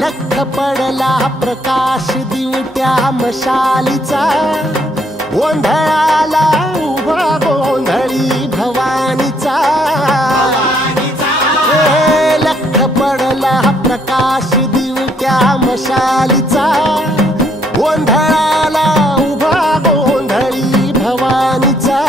लख पडला प्रकाश दिवट्या मशालीचा, गोंधळाला उभा गोंधळी भवानीचा. लख पडला प्रकाश दिवट्या मशालीचा, गोंधळाला उभा गोंधळी भवानीचा.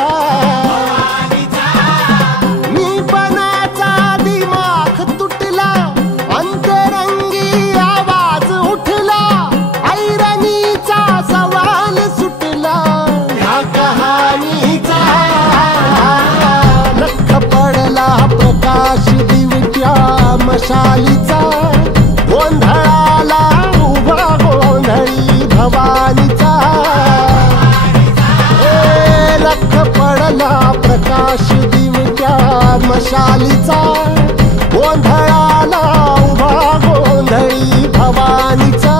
प्रकाश दिवट्या मशालीचा, गोंधळाला उभा गोंधळी भवानीचा. लख पडला प्रकाश दिवट्या मशालीचा, गोंधळाला उभा गोंधळी भवानीचा.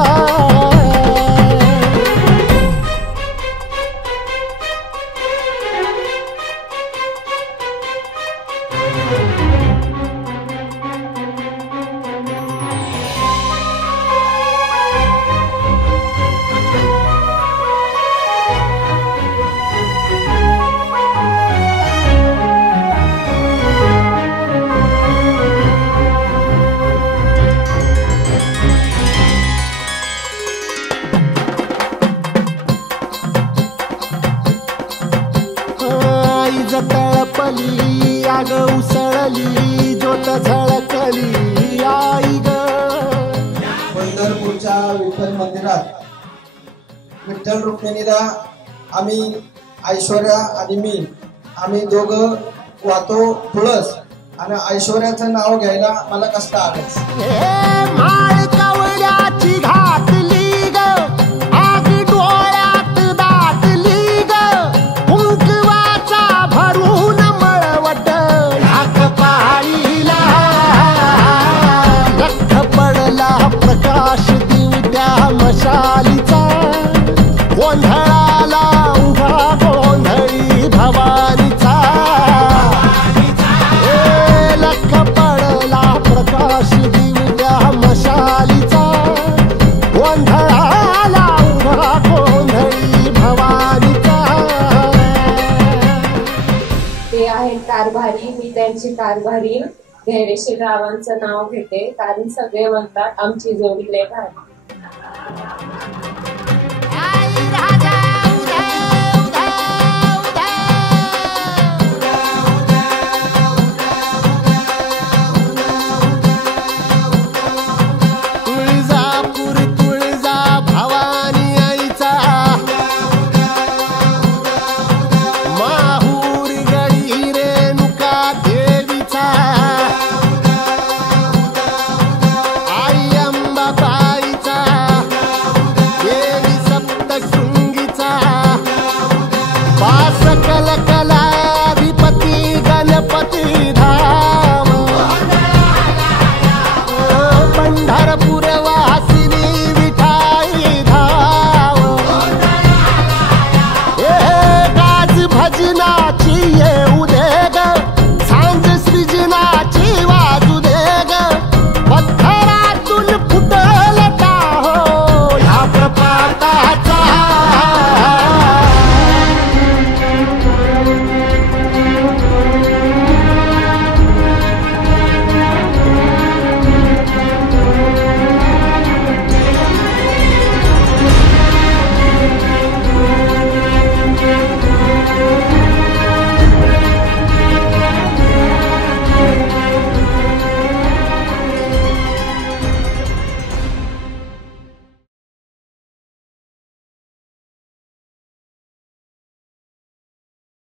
तळपली आग उसळली ज्योत झळकली आई ग. पंढरपूरच्या विठ्ठल मंदिरात विठ्ठल रुक्मिणीला आम्ही ऐश्वर्या आणि मी आम्ही दोघं वाहतो तुळस, आणि ऐश्वर्याचं नाव घ्यायला मला कष्ट आलं. माळ कवड्याची घातली ग, आग डोळ्यात दाटली ग, कुंकवाचा भरून मळवट ढाक पाळीला. लख पडला प्रकाश दिवट्या मशालीचा, गोंधळाला उभा गोंधळी भवानीचा. लख पडला प्रकाश दिवट्या मशालीचा, गोंधळाला उभा गोंधळी भवानीचा. ते आहेत कारभारी, मी त्यांची कारभारी धैर्यशील रावांचं नाव घेते, कारण सगळे म्हणतात आमची जोडी लय भारी. तुळजापूर तुळजा भवानी आईचा, मा